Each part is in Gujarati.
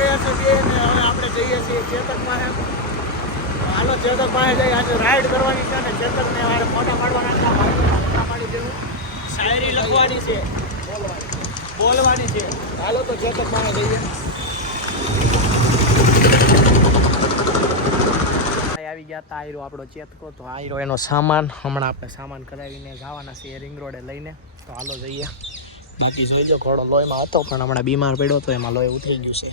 ગયા છે બે ને હવે આપણે જઈએ છીએ ચેતક પાસે. હાલો ચેતક પાસે જઈ આજે રાઈડ કરવાની છે ને ચેતકને ફોટા પાડવાના છે. ફોટા પાડી દેવું. શાયરી લખવાની છે. બોલવાની છે. હાલો તો ચેતક પાસે જઈએ. આવી ગયા હતા આયરો આપણો ચેતકો. તો આયરો એનો સામાન. હમણાં આપણે સામાન કરાવીને જવાના છીએ રિંગ રોડે લઈને. તો હાલો જઈએ. બાકી જોઈ લો ઘોડો લોહીમાં હતો. પણ હમણાં બીમાર પડ્યો તો એમાં લોહી ઉતરી ગયું છે.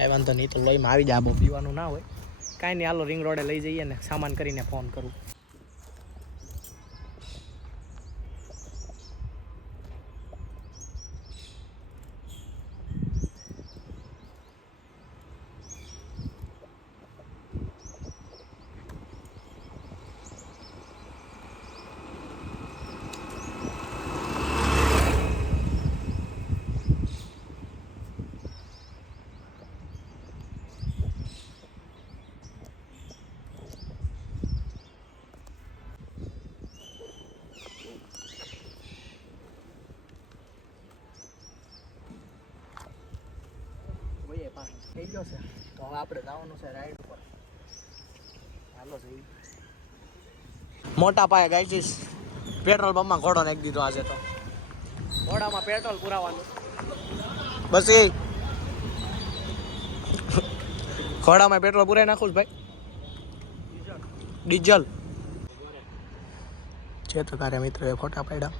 કાંઈ વાંધો નહીં, તો લોહીમાં આવી જાય આબો પીવાનું ના હોય. કાંઈ નહીં, હાલો રિંગ રોડે લઈ જઈએ ને, સામાન કરીને ફોન કરું. થઈ ગયો છે. તો હવે આપણે જવાનું છે રાઈડ ઉપર મોટા પાયે ગાઈજીસ પેટ્રોલ પંપમાં ઘોડો નાખી દીધો આજે તો. ઘોડામાં પેટ્રોલ પુરાવાનું. બસ એ. ઘોડામાં પેટ્રોલ પુરાઈ નાખું છું ભાઈ. ડીઝલ. છે તો તારે મિત્રોએ ફોટા પાડ્યા.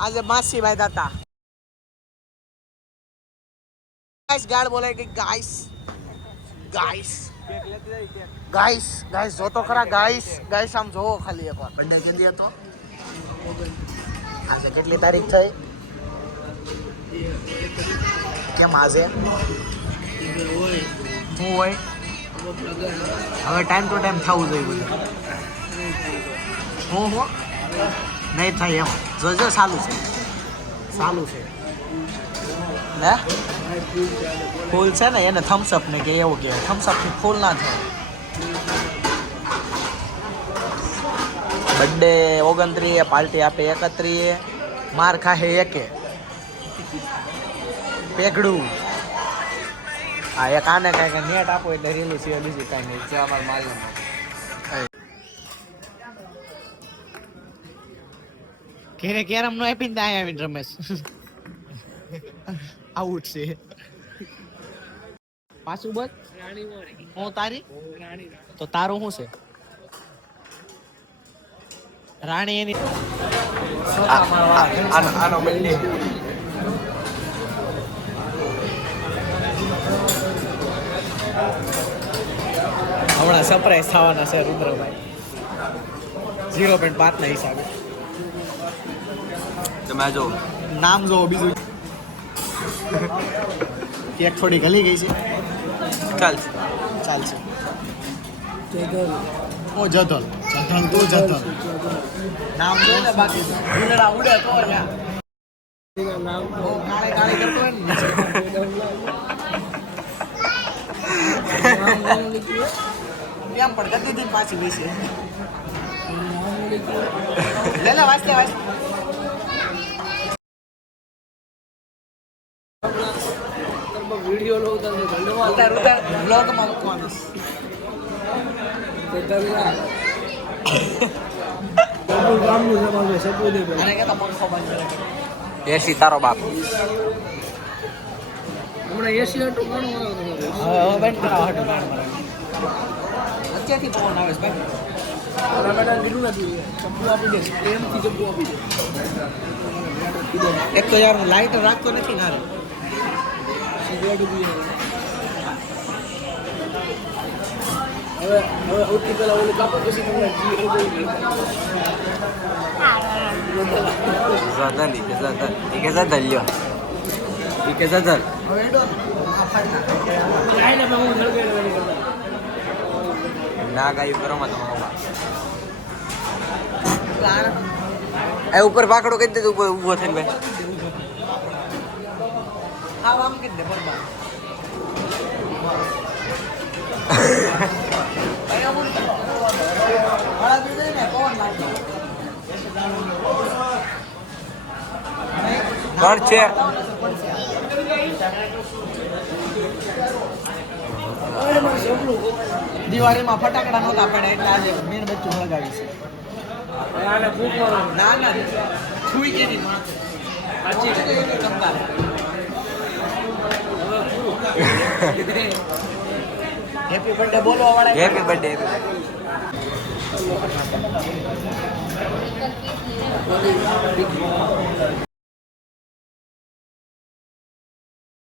આજે માસી ભાઈ દાતા ગાઈસ ગાડ બોલે કે ગાઈસ ગાઈસ ગાઈસ ગાઈસ જો તો ખરા ગાઈસ ગાઈસ આમ જોવો ખાલી એકવાર. બંને કેદી હતો આજે કેટલી તારીખ થઈ? કેમ આજે? તું હોય? હવે ટાઈમ ટુ ટાઈમ થવું જોઈએ બધું. હું હું? નહીં થાય એમ. જોજો સારું છે. સારું છે. ને ફૂલ છે ને, એને થમ્સઅપ ને કે એવું કે થમ્સઅપથી ફૂલ ના થાય. બર્થડે ઓગણત્રીએ પાર્ટી આપે એકત્રીએ માર ખાહે એકે. પેગડું. હા એક આને કાંઈ નેટ આપો એટલે રેલું છે બીજું કાંઈ નહીં. છે અમારે મારી ઘેરે કેરમ નો આપીને ત્યાં આવીને રમેશ. આઉટ છે. પાછું બસ હું તારી? તો તારું શું છે? રાણી એની આનો આનો બંને સરપ્રાઈઝ થવાના છે રુદ્રભાઈ. ઝીરો પોઈન્ટ પાંચના હિસાબે. તમે જો. નામ જોવો બીજું. કેક થોડી ગલી ગઈ છે. ચાલશે. ચાલશે. ઓ જધલ. જધલ તો જધલ. નામ જો ને બાકી. ઉડડા ઉડે તો નામ કાળે કાળે કરતો હોય ને એમ પણ ગતિ થી પાછી બેસી. લે વાંચતે વાંચ વીડિયો લો ઉતાર ઉતાર. બ્લોગમાં મૂકવાનું. એસી તારો બાપ. હમણાં એસી હતું ઘણું હવે બંધ કરાવો હટો મારે પવન આવે છે ભાઈ. લીધું નથી ચપ્પુ આપી દે પ્રેમથી ચપ્પુ આપી દે. એક તો યાર હું લાઇટ રાખતો નથી ના હવે હવે સૌથી પહેલા ઓલું કાપો પછી તમને બહુ ઝદલ ઈ કે ઝદલ ઈ નાગ આવી કરવામાં તમારા એ ઉપર પાકડો કહી દેજો ઉપર ઊભો થઈને ભાઈ આવ. છે. દિવાળીમાં ફટાકડા નહોતા પડ્યા એટલે આજે મીણબત્તી સળગાવી છે. ના ના છુઈ કે નહીં સાચી ચમકારે હવે પૂરું હેપી બર્થડે બોલવા વાળા હેપી બર્થડે હેપી.